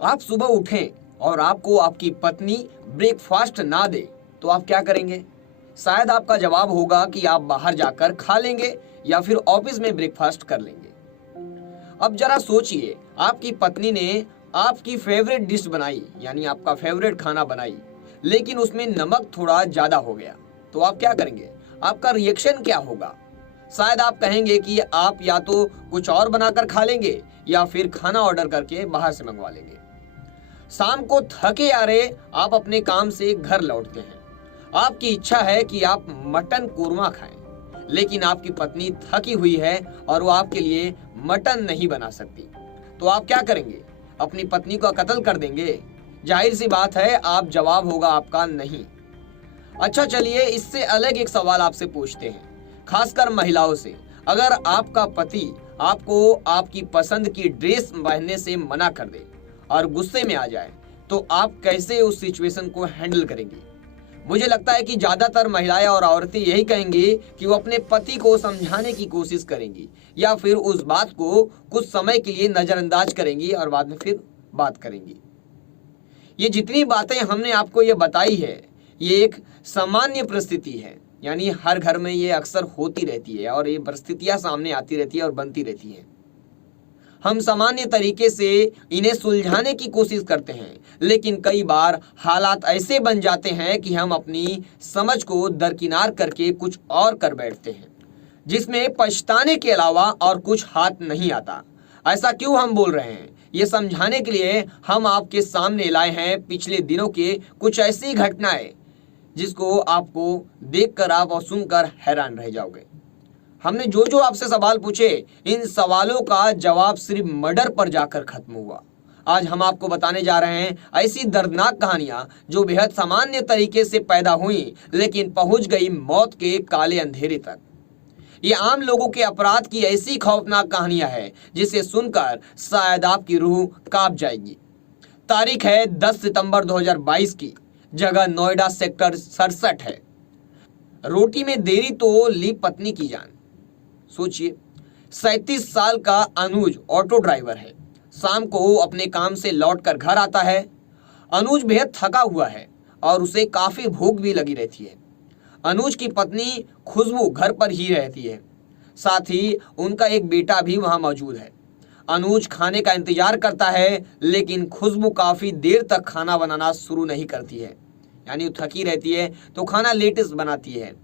आप सुबह उठें और आपको आपकी पत्नी ब्रेकफास्ट ना दे तो आप क्या करेंगे? शायद आपका जवाब होगा कि आप बाहर जाकर खा लेंगे या फिर ऑफिस में ब्रेकफास्ट कर लेंगे। अब जरा सोचिए, आपकी पत्नी ने आपकी फेवरेट डिश बनाई, यानी आपका फेवरेट खाना बनाई, लेकिन उसमें नमक थोड़ा ज्यादा हो गया, तो आप क्या करेंगे? आपका रिएक्शन क्या होगा? शायद आप कहेंगे कि आप या तो कुछ और बनाकर खा लेंगे या फिर खाना ऑर्डर करके बाहर से मंगवा लेंगे। शाम को थके हारे आप अपने काम से घर लौटते हैं। आपकी इच्छा है कि आप मटन कोरमा खाएं, लेकिन आपकी पत्नी थकी हुई है और वो आपके लिए मटन नहीं बना सकती। तो आप क्या करेंगे? अपनी पत्नी का कत्ल कर देंगे? जाहिर सी बात है, आप जवाब होगा आपका नहीं। अच्छा चलिए, इससे अलग एक सवाल आपसे पूछते हैं, खासकर महिलाओं से। अगर आपका पति आपको आपकी पसंद की ड्रेस पहनने से मना कर दे और गुस्से में आ जाए, तो आप कैसे उस सिचुएशन को हैंडल करेंगी? मुझे लगता है कि ज्यादातर महिलाएं और औरतें यही कहेंगी कि वो अपने पति को समझाने की कोशिश करेंगी या फिर उस बात को कुछ समय के लिए नजरअंदाज करेंगी और बाद में फिर बात करेंगी। ये जितनी बातें हमने आपको ये बताई है, ये एक सामान्य परिस्थिति है, यानी हर घर में ये अक्सर होती रहती है और ये परिस्थितियां सामने आती रहती है और बनती रहती है। हम सामान्य तरीके से इन्हें सुलझाने की कोशिश करते हैं, लेकिन कई बार हालात ऐसे बन जाते हैं कि हम अपनी समझ को दरकिनार करके कुछ और कर बैठते हैं, जिसमें पछताने के अलावा और कुछ हाथ नहीं आता। ऐसा क्यों हम बोल रहे हैं, ये समझाने के लिए हम आपके सामने लाए हैं पिछले दिनों के कुछ ऐसी घटनाएं जिसको आपको देखकर आप और सुनकर हैरान रह जाओगे। हमने जो जो आपसे सवाल पूछे, इन सवालों का जवाब सिर्फ मर्डर पर जाकर खत्म हुआ। आज हम आपको बताने जा रहे हैं ऐसी दर्दनाक कहानियां जो बेहद सामान्य तरीके से पैदा हुई लेकिन पहुंच गई मौत के काले अंधेरे तक। ये आम लोगों के अपराध की ऐसी खौफनाक कहानियां हैं जिसे सुनकर शायद आपकी रूह कांप जाएगी। तारीख है 10 सितंबर 2022 की। जगह नोएडा सेक्टर 67 है। रोटी में देरी तो ली पत्नी की जान। सोचिए, 37 साल का अनुज ऑटो ड्राइवर है। शाम को अपने काम से लौटकर घर आता है। अनुज बेहद थका हुआ है और उसे काफी भूख भी लगी रहती है। अनुज की पत्नी खुशबू घर पर ही रहती है, साथ ही उनका एक बेटा भी वहां मौजूद है। अनुज खाने का इंतजार करता है, लेकिन खुशबू काफी देर तक खाना बनाना शुरू नहीं करती है, यानी वो थकी रहती है तो खाना लेटेस्ट बनाती है।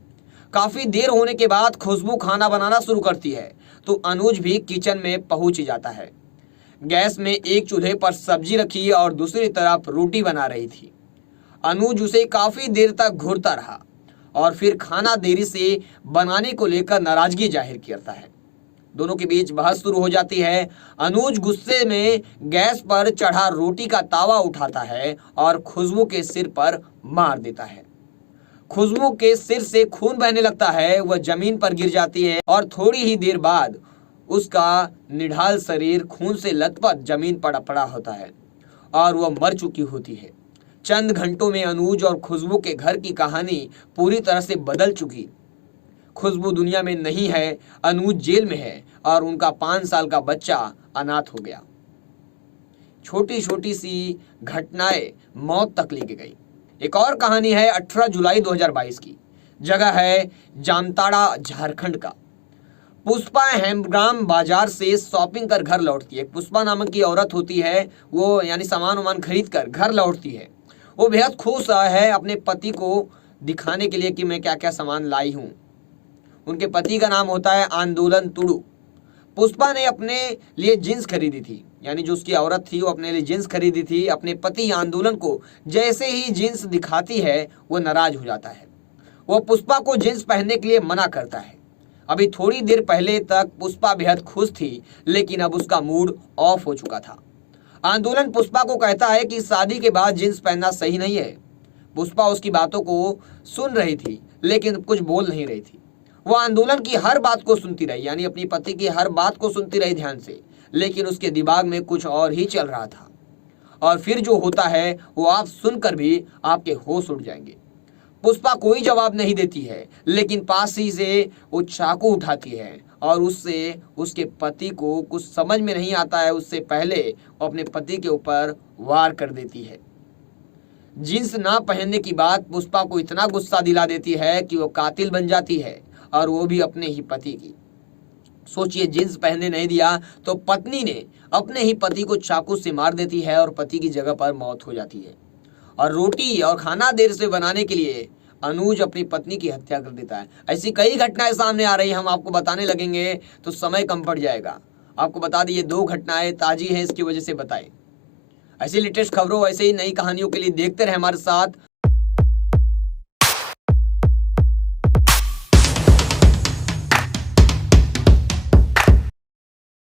काफी देर होने के बाद खुशबू खाना बनाना शुरू करती है तो अनुज भी किचन में पहुंच जाता है। गैस में एक चूल्हे पर सब्जी रखी और दूसरी तरफ रोटी बना रही थी। अनुज उसे काफी देर तक घूरता रहा और फिर खाना देरी से बनाने को लेकर नाराजगी जाहिर करता है। दोनों के बीच बहस शुरू हो जाती है। अनुज गुस्से में गैस पर चढ़ा रोटी का तावा उठाता है और खुशबू के सिर पर मार देता है। खुशबू के सिर से खून बहने लगता है, वह जमीन पर गिर जाती है और थोड़ी ही देर बाद उसका निढाल शरीर खून से लथपथ जमीन पर पड़ा होता है और वह मर चुकी होती है। चंद घंटों में अनुज और खुशबू के घर की कहानी पूरी तरह से बदल चुकी। खुशबू दुनिया में नहीं है, अनुज जेल में है और उनका 5 साल का बच्चा अनाथ हो गया। छोटी छोटी सी घटनाएं मौत तक लेके गई। एक और कहानी है 18 जुलाई 2022 की। जगह है जामताड़ा, झारखंड का। पुष्पा हेमग्राम बाजार से शॉपिंग कर घर लौटती है। पुष्पा नामक की औरत होती है, वो यानी सामान वामान खरीद कर घर लौटती है। वो बेहद खुश है अपने पति को दिखाने के लिए कि मैं क्या क्या सामान लाई हूँ। उनके पति का नाम होता है आंदोलन तुडू। पुष्पा ने अपने लिए जींस खरीदी थी, यानी जो उसकी औरत थी वो अपने लिए जींस खरीदी थी। अपने पति आंदोलन को जैसे ही जींस दिखाती है वो नाराज हो जाता है। वो पुष्पा को जींस पहनने के लिए मना करता है। अभी थोड़ी देर पहले तक पुष्पा बेहद खुश थी, लेकिन अब उसका मूड ऑफ हो चुका था। आंदोलन पुष्पा को कहता है कि शादी के बाद जींस पहनना सही नहीं है। पुष्पा उसकी बातों को सुन रही थी, लेकिन कुछ बोल नहीं रही थी। वो आंदोलन की हर बात को सुनती रही, यानी अपनी पति की हर बात को सुनती रही ध्यान से, लेकिन उसके दिमाग में कुछ और ही चल रहा था। और फिर जो होता है वो आप सुनकर भी आपके होश उड़ जाएंगे। पुष्पा कोई जवाब नहीं देती है, लेकिन पास ही से वो चाकू उठाती है और उससे उसके पति को कुछ समझ में नहीं आता है, उससे पहले वो अपने पति के ऊपर वार कर देती है। जींस ना पहनने की बात पुष्पा को इतना गुस्सा दिला देती है कि वो कातिल बन जाती है, और वो भी अपने ही पति की। सोचिए, जींस पहनने नहीं दिया तो पत्नी ने अपने ही पति को चाकू से मार देती है और पति की जगह पर मौत हो जाती है। और रोटी और खाना देर से बनाने के लिए अनुज अपनी पत्नी की हत्या कर देता है। ऐसी कई घटनाएं सामने आ रही हैं, हम आपको बताने लगेंगे तो समय कम पड़ जाएगा। आपको बता दें, ये 2 घटनाएं ताजी हैं, इसकी वजह से बताएं। ऐसी लेटेस्ट खबरों, ऐसे ही नई कहानियों के लिए देखते रहे हमारे साथ